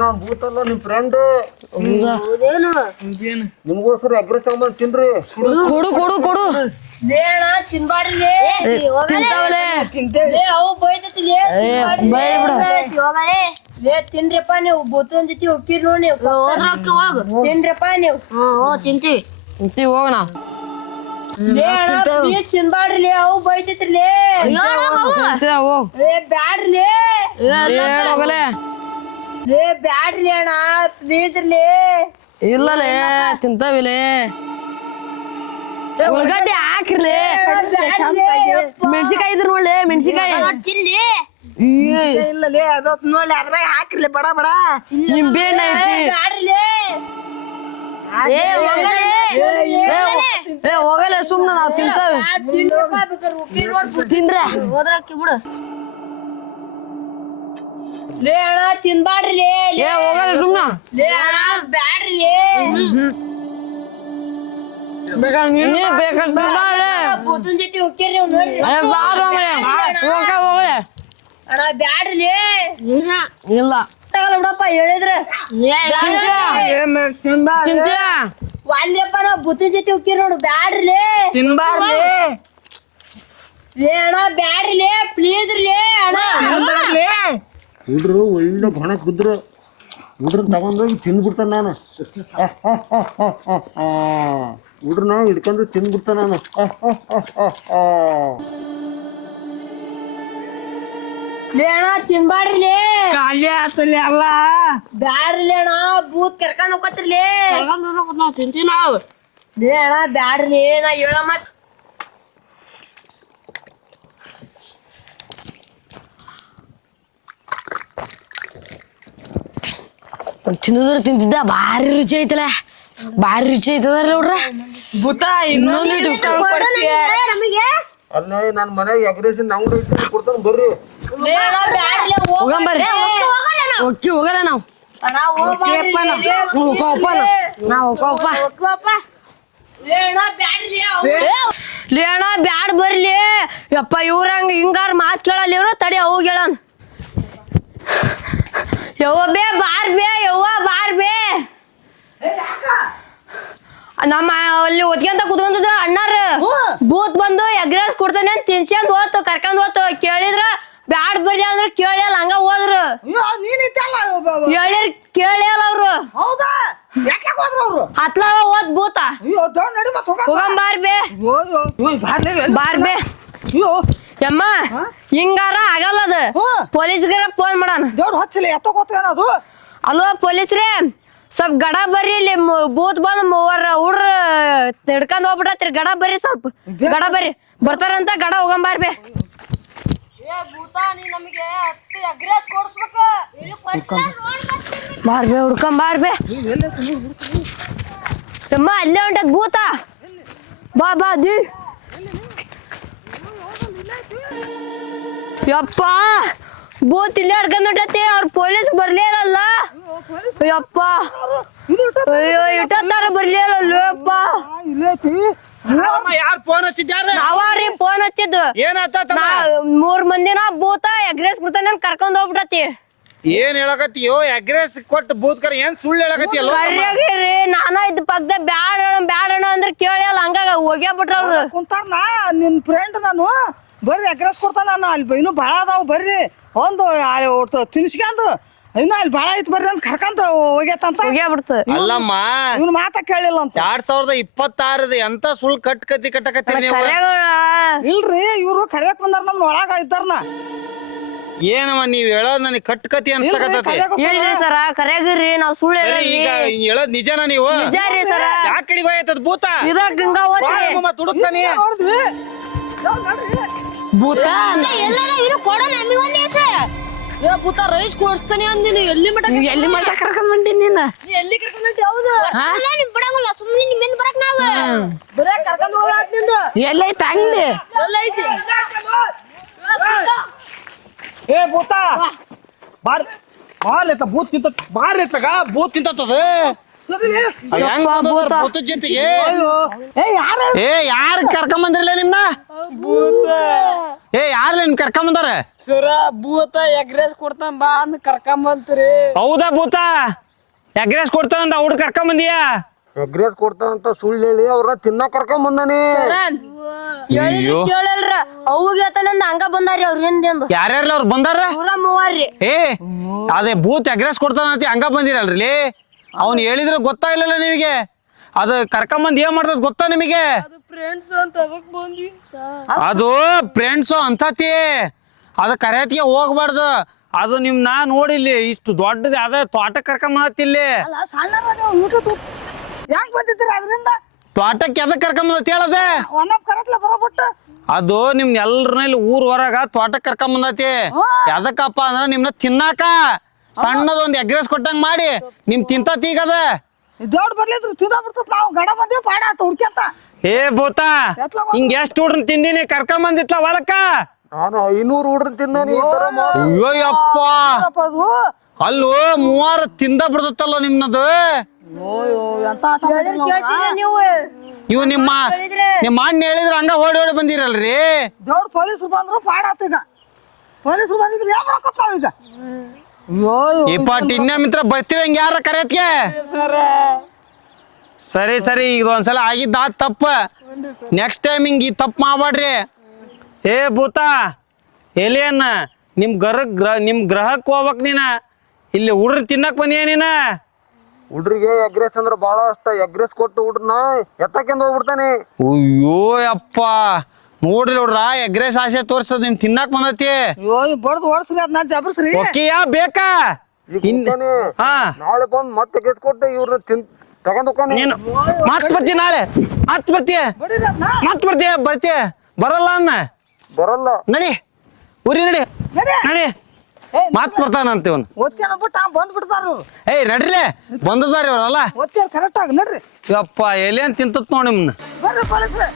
ನಾನ್ ಭೂತಲ್ಲ ನಿಮ್ ಫ್ರೆಂಡ್. ನಿಮ್ಗೋಸ್ಕರ ಎಗ್ರೆಸ್ ತಗೊಂಬಂದ್ ತಿನ್ರಿ. ಕೊಡು ಕೊಡು ಕೊಡು. ತಿನ್ಬಾಡ್ರಿ ತಿನ್ರಿಪ್ಪ ನೀವು ಭೂತನ್ ಜೊತೆ ಹೋಗ್ತೀರಿ ನೋಡಿ ನೀವು ತಿನ್ರಿಪ್ಪ ನೀವು ತಿಂತೀವಿ ಹೋಗೋಣ. ತಿನ್ಬಾಡ್ರಿ ಅವು ಬೈತೈತ್ರಿ ಬ್ಯಾಡ್ರಿ ಹೋಗಲೇ ಬ್ಯಾಡ್ರಿ ಅಣ್ಣ ಪ್ಲೀಸ್ ರೀ. ಇಲ್ಲಲೇ ತಿಂತಾವಿಲೇ. ಉಳ್ಳಾಗಡ್ಡಿ ಹಾಕ್ರಲಿ. ಮೆಣಸಿಕಾಯಿ ಇದ್ರ ನೋಡ್ಲಿ ಮೆಣಸಿಕಾಯಿ ಇಲ್ಲಲೇ ಅದ ನೋಡ್ಲಿ ಅದ್ರಾಗ ಹಾಕ್ರಲಿ ಬಡ ಬಡ. ನಿಂಬೆ ಹಣ್ಣು ಐತಿ. ಹೋಗಲೇ ಸುಮ್ನೆ ನಾವ್ ತಿಂತಾವೆ. ತಿಂದ್ರೆ ಹೋದ್ರಾಕಿ ಬಿಡು ಲೇ ಅಣ್ಣ ತಿನ್ಬಾಡ್ರಿ ಹೋಗಲ್ಲ ಸುಮ್ನ ಲೇ ಅಣ್ಣ ಬ್ಯಾಡ್ರಿ ಭೂತನ್ ಜೊತೆ ಹೋಗ್ತೀರಿ ನೀವು ನೋಡ್ರಿ ಹೋಗಲೆ ಅಣ್ಣ ಬ್ಯಾಡ್ರಿ ಇಲ್ಲ ಬಿಡಪ್ಪ ಹೇಳಿದ್ರ ತಿಂತೀಯ ವಾಲ್ಯಪ್ಪ ನಾವ್ ಭೂತನ್ ಜೊತೆ ಹೋಗ್ತೀರಿ ನೋಡು ಬ್ಯಾಡ್ರಿ ತಿನ್ಬಾರ್ಲಿ ಲೇ ಅಣ್ಣ ಬ್ಯಾಡ್ರಿ ಪ್ಲೀಸ್ ರೀ ಅಣ್ಣ ಹುಡ್ರು ಒಳ್ಳೆ ಬಣಕ್ ಬಿದ್ರು ಹುಡ್ರ ತಗೊಂಡೋಗಿ ತಿಂದ್ಬಿಡ್ತಾನೆ ನಾನು. ಹುಡ್ರನ್ನ ಹಿಡ್ಕೊಂಡು ತಿಂದ್ಬಿಡ್ತಾನೆ ನಾನು. ಲೇ ಅಣ್ಣ ತಿನ್ಬಾಡ್ರಿ ಖಾಲಿ ಆತಲ್ಲಿ ಅಲ್ಲ ಬ್ಯಾಡ್ರಿ ಅಣ್ಣ ಭೂತ್ ಕರ್ಕೊಂಡ್ ಹೋಗತ್ರಿ ತಿಂತೀವಿ ನಾವು. ಲೇ ಅಣ್ಣ ಬ್ಯಾಡ್ರಿ ನಾ ಹೇಳ ಮತ್ ತಿನ್ನೋದ್ರ ತಿಂತಿದ್ದ ಭಾರಿ ರುಚಿ ಐತಲ್ಲ. ಭಾರಿ ರುಚಿ ಐತದಲ್ಲ ಹುಡ್ರ. ಭೂತ ಇನ್ನೊಂದು ಅಲ್ಲೇ ನನ್ನ ಮನೆಗೆ ಎಗ್ರೇಷನ್ ಅಂಗಡಿ ಐತಿ ಕೊಡ್ತಾನೆ ಬರ್ರಿ. ಹೋಗಂಬರ್ರಿ ಒಕ್ಕಿ ಹೋಗಲ್ಲ ನಾವು. ಲೇ ಅಣ್ಣ ಬ್ಯಾಡ್ ಬರ್ಲಿ ಯಪ್ಪ ಇವ್ರಂಗ ಹಿಂಗಾರ ಮಾತ್ ಕೇಳಲ್ಲ ಇವ್ರು ತಡಿ ಅವು ಹೇಳನ್ ಯವ್ವ ಬೇ ಬಾರ್ ಬೇ ಯವ್ವ ಬಾರ್ ಬೇ ನಮ್ಮ ಅಲ್ಲಿ ಒದ್ಕೊಂತ ಕುತ್ಕೊಂತಿದ್ರು ಅಣ್ಣಾರ ಬೂತ್ ಬಂದು ಎಗ್ರೆಸ್ ಕೊಡ್ತಾನೆ ಅಂತ ತಿನ್ಸ್ಕೊಂಡ್ ಹೋತು ಕರ್ಕೊಂಡ್ ಹೋತು ಕೇಳಿದ್ರ ಬ್ಯಾಡ್ ಬರ್ಲಿ ಅಂದ್ರ ಕೇಳಿಯಲ್ಲ ಹಂಗ ಹೋದ್ರು ಹೇಳಿರ್ ಕೇಳಿಯಲ್ಲ ಅವ್ರು ಹತ್ಲಾಗ ಹೋದ್ ಭೂತ ಹೋಗಂಬಾರ್ ಬೇ ಬಾರ್ ಬೇ ಯಮ್ಮ ಹಿಂಗಾರ ಆಗಲ್ಲ ಅದು ಪೊಲೀಸ್ಗಾರ ಫೋನ್ ಮಾಡೋಣ ಅಲ್ವಾ ಪೊಲೀಸ್ರೇ ಸ್ವಲ್ಪ ಗಡ ಬರ್ರಿ ಇಲ್ಲಿ ಬೂತ್ ಬಂದ್ ಮೂವರ್ ಹುಡ್ರ ಹಿಡ್ಕೊಂಡ್ ಹೋಗ್ಬಿಟ್ರಿ ಗಡ ಬರ್ರಿ ಸ್ವಲ್ಪ ಗಡ ಬರ್ರಿ ಬರ್ತಾರಂತ ಗಡ ಹೋಗಂಬಾರ್ ಬೇ ಬಾರ್ ಬೇ ಹುಡ್ಕೊಂಬಾರ್ ಬೇ ಯಮ್ಮ ಅಲ್ಲೇ ಹೊಂಟದ್ ಭೂತ ಬಾ ಬಾ ದಿ ಯಪ್ಪ ಬೂತ್ ಇಲ್ಲೇ ಹಿಡ್ಕೊಂಡ್ಬಿಟ್ಟತಿ ಅವ್ರ ಪೊಲೀಸ್ ಬರ್ಲಿರಲ್ಲ ಯಪ್ಪ ಅಯ್ಯೋ ಇಟ್ಟಾರ ಬರ್ಲಿರಲ್ಲ ಯಪ್ಪ ಯಾರು ಫೋನ್ ಹಚ್ಚಿದ್ಯಾರ ನಾವ್ರಿ ಫೋನ್ ಹಚ್ಚಿದ್ದು ಏನಾತ 3 ಮಂದಿನ ಭೂತ ಎಗ್ರೆಸ್ ಬಿಡ್ತಾನೆ ಕರ್ಕೊಂಡ್ ಹೋಗ್ಬಿಟ್ಟತಿ ಏನ್ ಹೇಳಕತ್ತಿಯೋ ಎಗ್ರೆಸ್ ಕೊಟ್ಟು ಬೂತ್ ಕರ ಏನ್ ಸುಳ್ಳು ಹೇಳಕತ್ತಿಯಲ್ಲ ಕರ್ಯಾಗಿರಿ ನಾನ ಇದ್ ಪಕ್ಕದ ಬ್ಯಾಡಣ ಅಂದ್ರೆ ಕೇಳಿಯಲ್ಲ ಹಂಗಾಗ ಹೋಗ್ಯಾಬಿಟ್ರ ಅವ್ರು ಕುಂತಾರ ನಿನ್ ಫ್ರೆಂಡ್ ನಾನು ಬರ್ರಿ ಎಗ್ರೆಸ್ ಕೊಡ್ತಾನ ಅಲ್ಲಿ ಇನ್ನೂ ಭಾಳ ಅದಾವ ಬರ್ರಿ ಒಂದು ತಿನ್ಸ್ಕೊಂಡು ಇನ್ನು ಅಲ್ಲಿ ಭಾಳ ಐತ್ ಬರ್ರಿ ಅಂತ ಕರ್ಕಂತ ಹೋಗ್ಯತಂತ ಹೋಗ್ಯಾಬಿಡ್ತ ಅಲ್ಲಮ್ಮ ಇವ್ನ ಮಾತ ಕೇಳಿಲ್ಲ ಅಂತ 2026 ಎಂತ ಸುಳ್ಳು ಕಟ್ಕತ್ತೀರಿ ನೀವು ಇಲ್ರಿ ಇವ್ರು ಕರಿಯಕ್ ಬಂದಾರ ನಮ್ ಒಳಗ ಇದ್ದಾರನ ಏನಮ್ಮ ನೀವ್ ಹೇಳೋದ್ ನನಗೆ ಕಟ್ಕತಿ ಅನ್ಸಕತ್ತೈತಿ ಇಲ್ರಿ ಸರ ಕರ್ಯಾಗಿರಿ ನಾವ್ ಸುಳ್ಳು ಈಗ ಹೇಳೋದ್ ನಿಜನ ನೀವು ನಿಜ ರೀ ಸರ ಯಾಕೆ ಕಡೆಗೆ ಹೋಯ್ತದ ಭೂತ ಇದಾಗ ಗಂಗಾ ಹೋದ್ರಿ ತುಡುಕ್ತಾನಿ ನೋಡಿದ್ವಿ ಭೂತ ಭೂತ ರೈಸ್ ಕೊಡ್ತಾನೆ ಅಂದಿನಿ ಎಲ್ಲಿ ಮಠ ಎಲ್ಲಿ ಮಠ ಕರ್ಕೊಂಡ್ ಬಂದಿನಿ ನೀನ್ ಎಲ್ಲಿ ಕರ್ಕೊಂಡ್ ಯಾವ್ದು ಬಿಡಂಗಿಲ್ಲ ಸುಮ್ಮನೆ ನಿಮ್ಮಿಂದ ಬರಕ್ ನಾವ್ ಬರಕ್ ಕರ್ಕೊಂಡ್ ಹೋಗಾಕ್ ನಿಂದು ಎಲ್ಲೈತ ಅಂಗಡಿ ಎಲ್ಲೈತಿ ಏ ಭೂತ ಬಾರ್ ಬಾರ್ಲೇತ ಭೂತ್ ತಿಂತ ಬಾರ್ಲೇತಗ ಭೂತ್ ತಿಂತದ ಸೋದಿವಿ ಹೆಂಗ್ ಬಂದದ ಭೂತದ ಜೊತೆಗೆ ಅಯ್ಯೋ ಏ ಯಾರು ಏ ಯಾರು ಕರ್ಕೊಂಬಂದ್ರಲ್ಲ ನಿಮ್ನ ಏ ಯಾರ್ಲ ನಿಮ್ ಕರ್ಕೊಂಬಂದಾರ ಸರ ಭೂತ ಎಗ್ರೆಸ್ ಕೊಡ್ತಾನ ಬಾ ಅಂದ್ ಕರ್ಕೊಂಬಂತ್ರಿ ಹೌದಾ ಭೂತ ಎಗ್ರೆಸ್ ಕೊಡ್ತಾನಂದ ಅವ್ರು ಕರ್ಕೊಂಬಂದಿಯ ಎಗ್ರೆಸ್ ಕೊಡ್ತಾನಂತ ಸುಳ್ಳು ಹೇಳಿ ಅವ್ರನ್ನ ತಿನ್ನಕ್ ಕರ್ಕೊಂಡ್ ಬಂದಾನೆ ಅಯ್ಯೋ ಕೇಳಲ್ರ ಅವಾಗ ಹೇಳ್ತಾನಂದ ಹಂಗ ಬಂದಾರಿ ಅವ್ರ ಹಿಂದಿಂದ ಯಾರ್ಯಾರಲ್ಲ ಅವ್ರು ಬಂದಾರ ಪೂರ ಮೂವಾರ್ರಿ ಏ ಅದೇ ಭೂತ್ ಎಗ್ರೆಸ್ ಕೊಡ್ತಾನಂತ ಹಂಗ ಬಂದಿರಲ್ರಿ ಅವ್ನು ಹೇಳಿದ್ರೆ ಗೊತ್ತಾಗ್ಲಿಲ್ಲ ನಿಮಗೆ ಅದು ಕರ್ಕೊಂಬಂದ್ ಏನ್ ಮಾಡ್ತದ ಗೊತ್ತಾ ನಿಮಗೆ ಅದು ಫ್ರೆಂಡ್ಸು ಅಂತತಿ ಅದು ಕರೆಯತ್ಗೆ ಹೋಗ್ಬಾರ್ದು ಅದು ನಿಮ್ನ ನೋಡಿಲ್ಲಿ ಇಷ್ಟು ದೊಡ್ಡದ ಅದ ತೋಟಕ್ಕೆ ಕರ್ಕೊಂಬಂದಿಲ್ಲಿ ಅಲ್ಲ ಸಣ್ಣ ಯಾಕೆ ಬಂದಿದ್ದೀರಿ ಅದರಿಂದ ತೋಟಕ್ಕೆ ಎದಕ್ ಕರ್ಕೊಂಬಂದತ್ ಹೇಳದೆ ಒನ್ನಪ್ ಕರತ್ಲ ಬರೋಬಿಟ್ಟು ಅದು ನಿಮ್ ಎಲ್ರನ್ನ ಇಲ್ಲಿ ಊರ್ ಹೊರಗ ತೋಟಕ್ಕೆ ಕರ್ಕೊಂಬಂದತಿ ಎದಕ್ಕಪ್ಪ ಅಂದ್ರ ನಿಮ್ನ ತಿನ್ನಾಕ ಸಣ್ಣದೊಂದ್ ಎಗ್ರೆಸ್ ಕೊಟ್ಟಂಗ್ ಮಾಡಿ ನಿಮ್ ತಿಂತತಿ ಈಗದ ದೊಡ್ಡ ಬರ್ಲಿದ್ರು ತಿಂದ ಬಿಡ್ತದ ನಾವು ಗಡ ಬಂದಿವಿ ಪಾಡ ಆತ ಹುಡ್ಕ್ಯಂತ ಏ ಭೂತ ಹಿಂಗ ಎಷ್ಟ್ ಹುಡ್ರನ್ ತಿಂದಿನಿ ಕರ್ಕೊಂಬಂದಿತ್ಲ ಹೊಲಕ್ಕ ನಾನು 500 ಹುಡ್ರನ್ ತಿಂದಾನಿ ಈ ತರ ಮಾಡು. ಅಯ್ಯೋ ಯಪ್ಪ ಅದು ಅಲ್ಲೋ 3 ತಿಂದ ಬಿಡ್ತತ್ತಲ್ಲ ನಿಮ್ನದು ಅಯ್ಯೋ ಎಂತ ಆಟ ಮಾಡಿದ್ರಿ ನಾವು. ನೀವು ಇವ್ ನಿಮ್ಮ ಅಣ್ಣ ಹೇಳಿದ್ರ ಹಂಗ ಓಡಿ ಓಡಿ ಬಂದಿರಲ್ರಿ ದೊಡ್ಡ ಪೊಲೀಸರು ಬಂದ್ರು ಪಾಡ ಆತ ಈಗ ಪೊಲೀಸರು ಬಂದಿದ್ರು ಏನ್ ಮಾಡಕತ್ ನಾವೀಗ ಅಯ್ಯೋ ಇಪ್ಪ ಟಿನ್ನ ಮಿತ್ರ ಬರ್ತೀರ ಹಂಗ ಯಾರ ಕರೆಯತ್ಗೆ ಸರಿ ಸರಿ ಈಗ ಒಂದ್ಸಲ ಆಗಿದ್ದ ತಪ್ಪ ನೆಕ್ಸ್ಟ್ ಟೈಮ್ ಹಿಂಗ ಈ ತಪ್ಪು ಮಾಡ್ಬೇಡ್ರಿ ಏ ಭೂತ ಎಲಿಯನ್ನ ನಿಮ್ ನಿಮ್ ಗ್ರಹಕ್ಕೆ ಹೋಗ್ಬೇಕ್ ನೀನ ಇಲ್ಲಿ ಹುಡ್ರ ತಿನ್ನಕ್ ಬಂದಿಯ ನೀನ ಹುಡ್ರಿಗೆ ಎಗ್ರೆಸ್ ಅಂದ್ರ ಬಾಳ ಅಷ್ಟ ಎಗ್ರೆಸ್ ಕೊಟ್ಟು ಹುಡ್ರನ್ನ ಎತ್ತಕೆಂದ್ ಹೋಗ್ಬಿಡ್ತಾನೆ ಅಯ್ಯೋ ಯಪ್ಪ ನೋಡ್ರಿ ನೋಡ್ರ ಎಗ್ರೆಸ್ ಆಸೆ ತೋರ್ಸದ್ ನಿಮ್ ತಿನ್ನಕ್ ಬಂದತಿ ಅಯ್ಯೋ ಬಡ್ದು ಓಡಿಸ್ರಿ ಅದ್ ನಾನ್ ಜಬರ್ಸ್ರಿ ಓಕೆಯಾ ಬೇಕಾ ಈಗ ಹೋಗ್ತಾನೆ. ಹಾ ನಾಳೆ ಬಂದ್ ಮತ್ತೆ ಎಗ್ರೆಸ್ ಕೊಟ್ಟು ಇವ್ರನ್ನ ತಗೊಂಡ್ ಹೋಗ್ತಾನೆ ನೀನು ಮತ್ ಬರ್ತಿ ನಾಳೆ ಮತ್ ಬರ್ತೀಯ ಮತ್ ಬರ್ತೀಯ ಬರಲ್ಲ ಅನ್ನ ಬರಲ್ಲ ನಡಿ ಊರಿ ನಡಿ ನಡಿ ಮತ್ ಬರ್ತಾನಂತ ಇವನು ಓದ್ಕ್ಯಾನ ಬಿಟ್ಟು ಬಂದ್ ಬಿಡ್ತಾರ ಇವ್ರು ಏಯ್ ನಡ್ರಿಲೆ ಬಂದದಾರಿ ಅವ್ರಲ್ಲ ಓದ್ಕ್ಯಾನ ಕರೆಕ್ಟ್ ಆಗಿ ನಡ್ರಿ ಯಪ್ಪ ಎಲೆ ಅಂತ ತಿಂತತ್ ನೋಡಿ ನಿಮ್ನ ಬರ್ರಿ ಪೊಲೀಸ್ರೆ